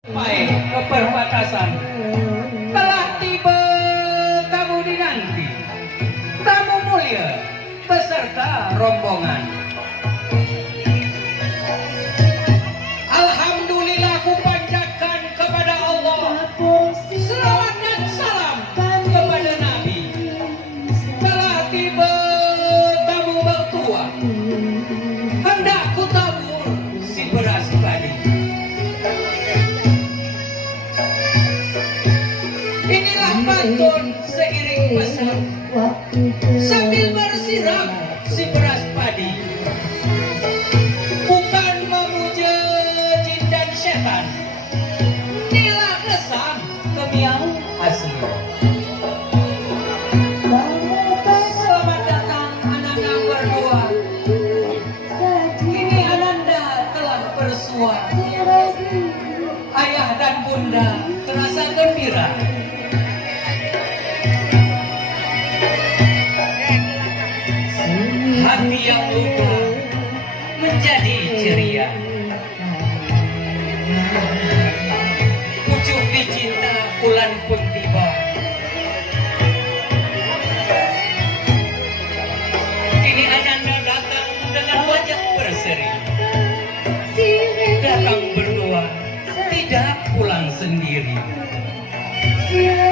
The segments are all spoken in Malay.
Sampai ke perbatasan telah tiba tamu dinanti, tamu mulia beserta rombongan. Alhamdulillah ku panjatkan kepada Allah selawat dan salam kepada Nabi. Telah tiba tamu mertua, hendak ku tabur si beras padi. Inilah pantun seiring pesan sambil bersiram si beras padi. Bukan memuja jin dan setan, inilah kesan kemiang asli. Selamat datang Ananda berdua. Kini Ananda telah bersua. Ayah dan bunda terasa gembira. Hati yang luka menjadi ceria. Pucuk dicinta bulan pun tiba. Kini Ananda datang dengan wajah berseri. Datang berdua, tidak pulang sendiri.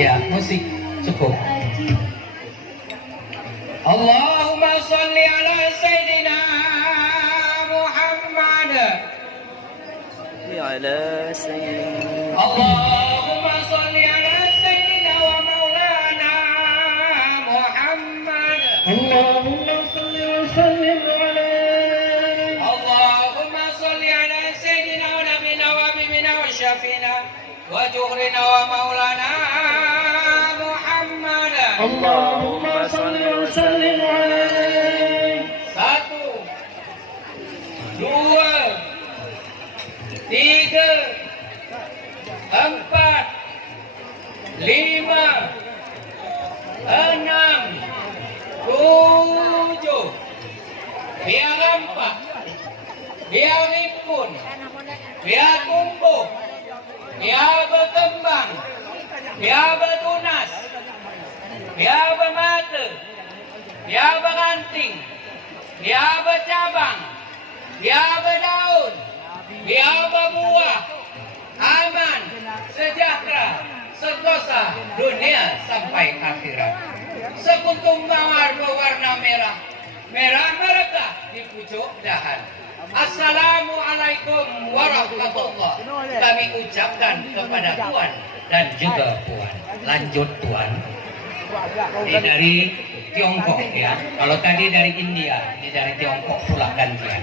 Ya, musik cukup. Allahumma salli ala Sayyidina Muhammad. Allahumma salli ala Sayyidina wa Maulana Muhammad. Allahumma salli wa sallim alayhi. Allahumma salli ala Sayyidina wa Nabina wa Bibina wa Syafina wa Juhrina wa Maulana Muhammad. Allahumma salli wa sallim alaihi. 1, 2, 3, 4, 5, 6, 7. Biar rampak, biar ripun, biar tumbuh, biar berkembang, biar bertunas, biar bermata, biar beranting, biar bercabang, biar berdaun, biar berbuah, aman, sejahtera, sentosa dunia sampai akhirat. Sekuntum mawar berwarna merah, merah merekah di pucuk dahan. Assalamualaikum warahmatullah. Kami ucapkan kepada Tuan dan juga Puan. Lanjut Tuan. Ini dari Tiongkok ya. Kalau tadi dari India, ini dari Tiongkok pula gantian.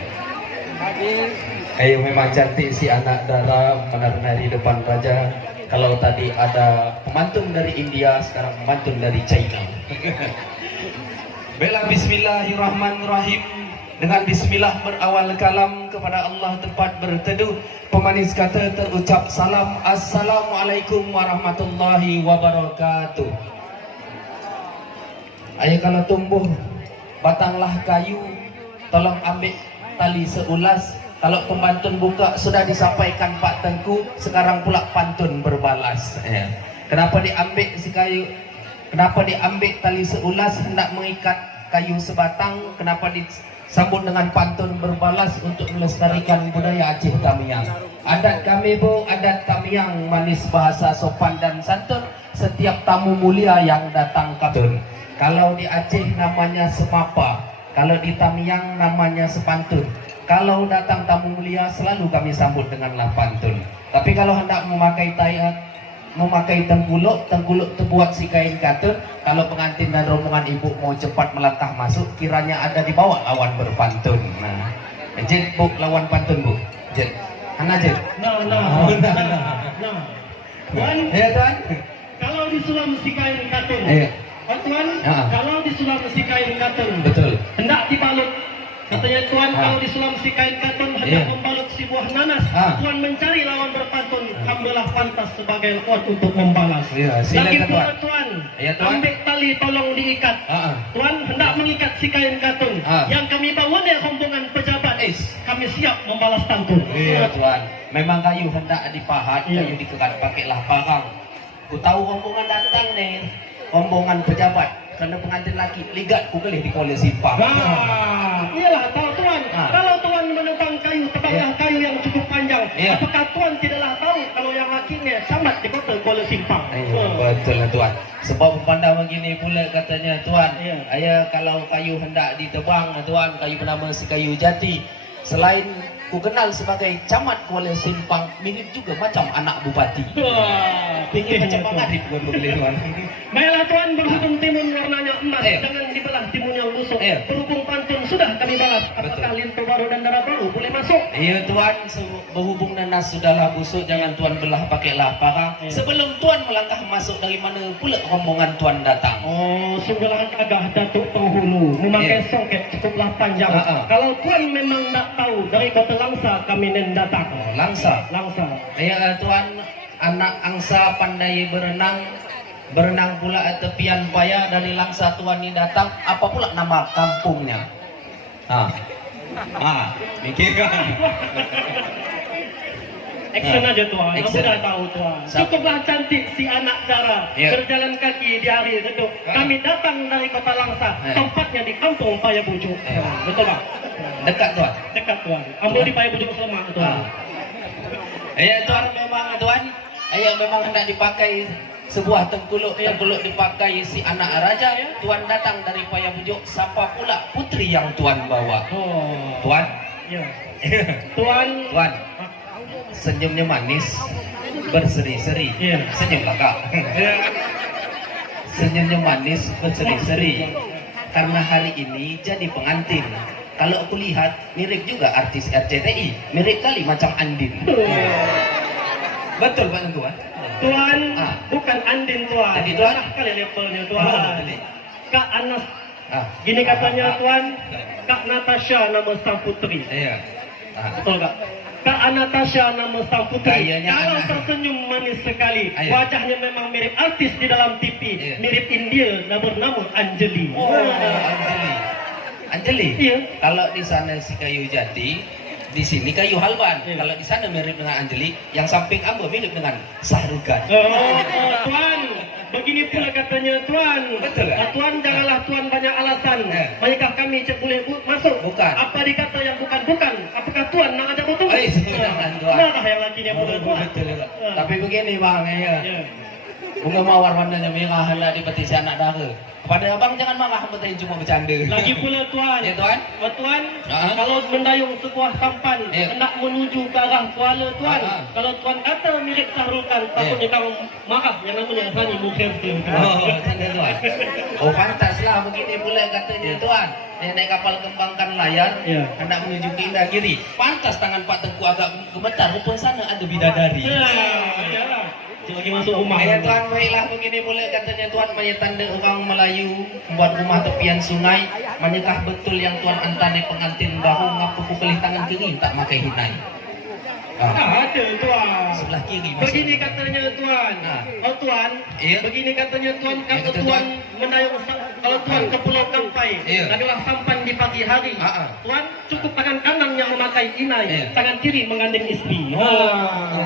Ayo, memang cantik si anak Dara menari-nari depan raja. Kalau tadi ada pemantun dari India, sekarang pemantun dari China. Bela bismillahirrahmanirrahim. Dengan bismillah berawal kalam, kepada Allah tempat berteduh. Pemanis kata terucap salam. Assalamualaikum warahmatullahi wabarakatuh. Ayo, kalau tumbuh batanglah kayu, tolong ambil tali seulas. Kalau pemantun buka sudah disampaikan Pak Tengku, sekarang pula pantun berbalas. Kenapa diambil si kayu? Kenapa diambil tali seulas hendak mengikat kayu sebatang? Kenapa disambut dengan pantun berbalas untuk melestarikan budaya Aceh Tamiang? Adat kami bu, adat Tamiang, manis bahasa sopan dan santun. Setiap tamu mulia yang datang kabun. Kalau di Aceh namanya semapa, kalau di Tamiang namanya sepantun. Kalau datang tamu mulia selalu kami sambut denganlah pantun. Tapi kalau hendak memakai tengkuluk terbuat si kain katun. Kalau pengantin dan rombongan ibu mau cepat melangkah masuk, kiranya ada di bawah lawan berpantun. Nah, Jen bu, lawan pantun bu. Jen, Hana Jen. No. Tuan, Ya tuan. kalau disulam si kain katun. Tuan, kalau disulam si kain katun. Betul. Hendak dibalut. Katanya Tuan, kalau disulam si kain katun hendak membalut si buah nanas. Tuan mencari lawan berpantun, ambillah pantas sebagai kuat untuk membalas. Lagi pula Tuan, ambil tali tolong diikat. Tuan hendak mengikat si kain katun. Yang kami bawa dia rombongan pejabat. Kami kami siap membalas pantun. Iya tuan, memang kayu hendak dipahat, Iya. kayu dikekat pakailah parang. Ku tahu rombongan datang nih, rombongan pejabat. Karena pengantin laki, ligat ku kelih di kuala simpang. Iyalah tahu tuan, kalau tuan menebang kayu, tebanglah kayu yang cukup panjang. Iya. Apakah tuan tidaklah tahu kalau yang lakinya sambat di kota kuala simpang? Betul lah tuan. Sebab pandang begini pula katanya tuan. Iya. Ayah kalau kayu hendak ditebang tuan, kayu bernama si kayu jati. Selain ku kenal sebagai camat Kuala Simpang, mirip juga macam anak bupati. Tinggi macam pengarip buat beli tuan. Baiklah tuan, berhubung timun warnanya emas, Iya. jangan dibelah timun yang busuk. Iya. Berhubung pantun sudah kami balas, apakah lintu baru dan darah baru boleh masuk? Iya tuan, berhubung nanas sudahlah busuk, jangan tuan belah pakailah parang. Iya. Sebelum tuan melangkah masuk, dari mana pula rombongan tuan datang? Oh, sudahlah agak Datuk Penghulu memakai Iya. songket cukuplah panjang. Kalau tuan memang tak tahu, dari kota Langsa kami nen datang. Oh, Langsa. Langsa. Ayah tuan, anak angsa pandai berenang, berenang pula at tepian paya. Dari Langsa tuan ini datang, apa pula nama kampungnya? Mikir kan? Action aja tuan, kamu Action. dah tahu tuan. Siapa? Cukuplah cantik si anak Dara, Ya. berjalan kaki di hari redup. Kami datang dari kota Langsa, tempatnya di kampung Paya Bujuk. Betul tak? Dekat tuan. Dekat tuan. Ambo di Paya Bujuk Selamat tuan. Ayah tuan memang tuan, ayah memang hendak dipakai sebuah tengkuluk. Tengkuluk dipakai si anak raja. Tuan datang dari Paya Bujuk, siapa pula putri yang tuan bawa? Oh. Tuan, Ya. Tuan. tuan, senyumnya manis, berseri-seri. Iya. Senyumlah kak. Ya. Senyumnya manis, berseri-seri. Karena hari ini jadi pengantin. Kalau aku lihat, mirip juga artis RCTI. Mirip kali macam Andin. Betul Pak Tuan? Tuan, bukan Andin tuan. Jadi tuan? Rendah kali levelnya Oh, tuan. jadi. Kak Anas. Ah. Gini katanya tuan, Kak Natasha nama sang putri. Iya. Betul tak? Kak Natasha nama sang putri. Kayaknya Kalau anak. tersenyum manis sekali. Ayo. Wajahnya memang mirip artis di dalam TV. Iya. Mirip India, bernama Anjali. Anjali. Anjali? Iya. Kalau di sana si kayu jati, di sini kayu halban. Iya. Kalau di sana mirip dengan Anjali, yang samping Ambo mirip dengan Sahrukan. Tuan, begini pula katanya tuan. Betul, Tuan janganlah tuan banyak alasan. Banyakkah kami cek boleh masuk? Bukan. Apa dikata yang bukan-bukan? Apakah tuan nak ajak betul? Jangan tuan. Nah, yang lagi dia boleh tuan. Betul. Tapi begini bang, ya. Ya. Bunga mawar warnanya merah hendak di petisi anak dara. Kepada abang jangan marah, betul cuma bercanda. Lagi pula tuan. Ya tuan. Tuan, Ha? kalau mendayung sebuah sampan Ya. hendak menuju ke arah Kuala tuan. Ha. Kalau tuan kata mirip Sahrukan, takutnya kamu marah yang namanya Sani Mukherjee. Oh, tanda tuan. Oh, pantaslah begini pula katanya tuan. Dia naik kapal kembangkan layar, Ya. hendak menuju ke Indagiri. Pantas tangan Pak Tengku agak gemetar, rupanya sana ada bidadari. Ya. Lagi masuk rumah. Ya tuan, baiklah begini pula katanya tuan, banyak tanda orang Melayu membuat rumah tepian sungai. Manakah betul yang tuan antane pengantin baru ngapu pelih tangan kiri tak makai hinai? Ada tuan. Sebelah kiri Begini maksudnya. katanya tuan. Oh tuan. Iya. Begini katanya tuan. Iya, Kalau kata tuan mendayung, kalau tuan ke Pulau Kampai, Iya. adalah sampan di pagi hari. Tuan cukup tangan kanan yang memakai inai, Iya. tangan kiri mengandeng istri.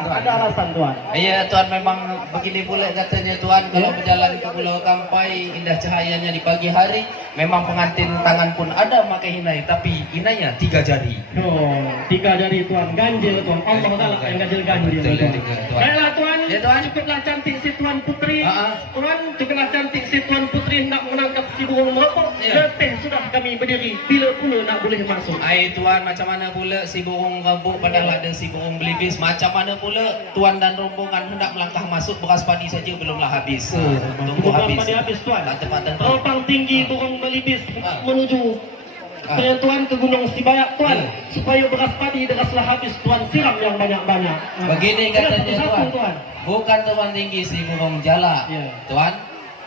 Ada alasan tuan. Iya tuan, memang begini pula katanya tuan, kalau berjalan ke Pulau Kampai indah cahayanya di pagi hari, memang pengantin tangan pun ada pakai hinai, tapi hinainya 3 jari. Oh, 3 jari tuan, ganjil tuan. Allah Ta'ala yang ganjil-ganjil Betul, tuan. juga, tuan. Baiklah tuan, Ya, tuan. cukuplah cantik si tuan putri. Ha-ha. Tuan, cukuplah cantik si tuan putri hendak menangkap si burung merokok. Ya. Letih sudah kami berdiri, bila pula nak boleh masuk. Ai tuan, macam mana pula si burung gabung padahal ada si burung belibis? Macam mana pula tuan dan rombongan hendak melangkah masuk, beras padi saja belumlah habis. Tunggu habis. Habis tuan. Tak tepat dan Teropang tinggi burung belibis Ah. menuju Ah. tuan ke Gunung Sibayak tuan, Ya. supaya beras padi deraslah habis tuan, siram yang banyak-banyak. Begini Beras katanya satu-satu, tuan, bukan tuan tinggi si burung jala, Ya. tuan,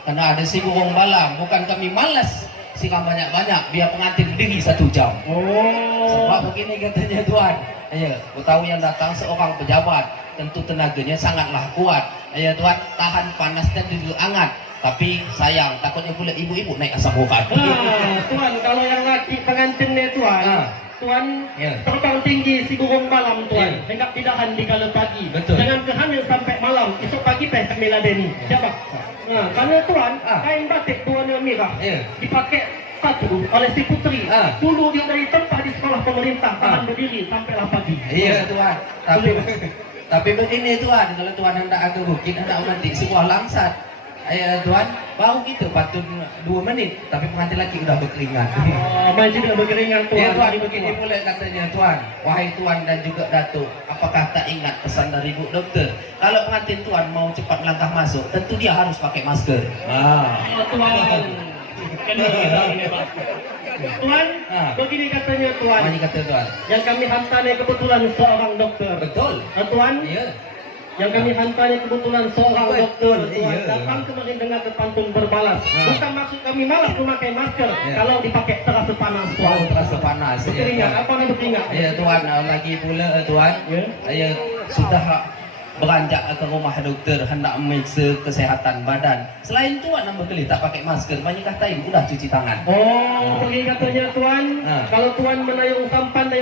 karena ada si burung balam. Bukan kami malas siram banyak-banyak, biar pengantin berdiri 1 jam. Oh. Sebab begini katanya tuan, ya, aku tahu yang datang seorang pejabat, tentu tenaganya sangatlah kuat. Ya tuan, tahan panas dan juga hangat. Tapi sayang, takutnya pula ibu-ibu naik asam urat. Tuan, kalau yang laki pengantinnya tuan, Tuan, Ya. terbang tinggi si burung malam Tuan, Ya. hendak pindahan di kala pagi. Betul. Jangan kehamil sampai malam, esok pagi kami ladeni. Siapa? Nah, karena Tuan, kain batik warna merah Ya. dipakai satu oleh si putri. Dulu dia dari tempat di sekolah pemerintah, tahan berdiri sampailah pagi. Iya Tuhan. Tapi begini Tuhan, kalau Tuhan hendak aku bukit, hendak mandi sebuah langsat. Tuhan, bau gitu patut 2 menit, tapi pengantin lagi udah berkeringat. Main juga berkeringat Tuan. Ya Tuhan, begini pula katanya Tuan. Wahai Tuan dan juga Datuk, apakah tak ingat pesan dari Bu Dokter? Kalau pengantin Tuan mau cepat melangkah masuk, tentu dia harus pakai masker. Tuan. Tuan, begini katanya Tuan. Apa kata Tuan? Yang kami hantar ni kebetulan seorang dokter. Betul. Tuan? Iya. Yang kami hantar ni kebetulan seorang dokter. Tuan datang kemarin dengan pantun berbalas. Bukan maksud kami malas memakai masker. Kalau dipakai terasa panas Tuan. Terasa panas. Berkeringat. Apa ni berkeringat? Ya Tuan, lagi pula Tuan. Saya sudah beranjak ke rumah dokter hendak memeriksa kesehatan badan. Selain Tuan nombor kali tak pakai masker, banyak katain udah cuci tangan. Pergi katanya Tuan, kalau Tuan menayung sampan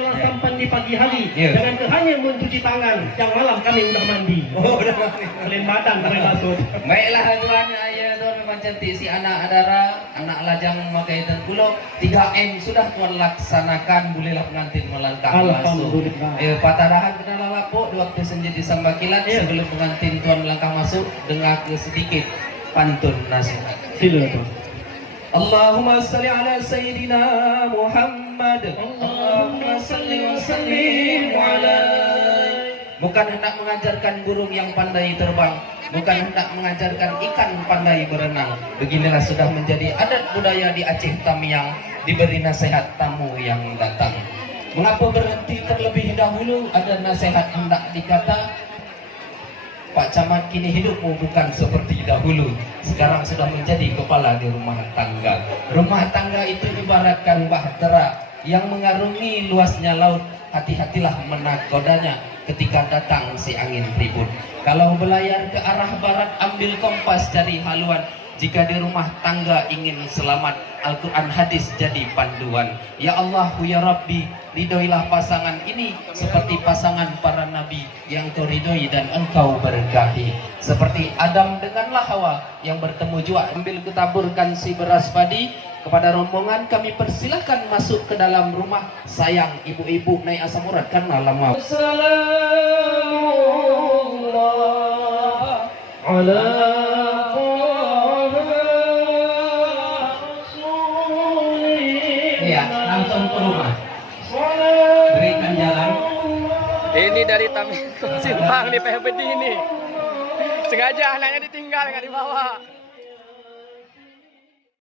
di pagi hari, jangan hanya mencuci tangan, yang malam kami udah mandi. Udah mandi. Selain badan kami maksud. Baiklah Tuan, Tuan memang cantik si anak adara, anak lajang memakai tengkuluk. 3M sudah Tuan laksanakan, bolehlah pengantin melangkah masuk. Patah dahan kena lalapuk, waktu senja disambakilan. Sebelum pengantin Tuan melangkah masuk, dengar sedikit pantun nasihat. Sila Tuan. Allahumma salli ala Sayyidina Muhammad. Allahumma salli wa sallim ala. Bukan hendak mengajarkan burung yang pandai terbang, bukan hendak mengajarkan ikan pandai berenang. Beginilah sudah menjadi adat budaya di Aceh Tamiang, diberi nasihat tamu yang datang. Mengapa berhenti terlebih dahulu? Ada nasihat hendak dikata. Pak Camat, kini hidupmu bukan seperti dahulu. Sekarang sudah menjadi kepala di rumah tangga. Rumah tangga itu ibaratkan bahtera yang mengarungi luasnya laut. Hati-hatilah menakodanya ketika datang si angin ribut. Kalau belayar ke arah barat, ambil kompas cari haluan. Jika di rumah tangga ingin selamat, Al-Quran hadis jadi panduan. Ya Allah, ya Rabbi, ridhoilah pasangan ini seperti pasangan para nabi yang Engkau ridhoi dan Engkau berkahi. Seperti Adam denganlah Hawa yang bertemu jua. Ambil kutaburkan si beras padi. Kepada rombongan kami persilahkan masuk ke dalam rumah. Sayang ibu-ibu naik asam urat karena lama. Assalamualaikum langsung ke rumah. Berikan jalan. Ini dari Tamiang Simpang di PHBD ini. Sengaja anaknya ditinggal nggak dibawa.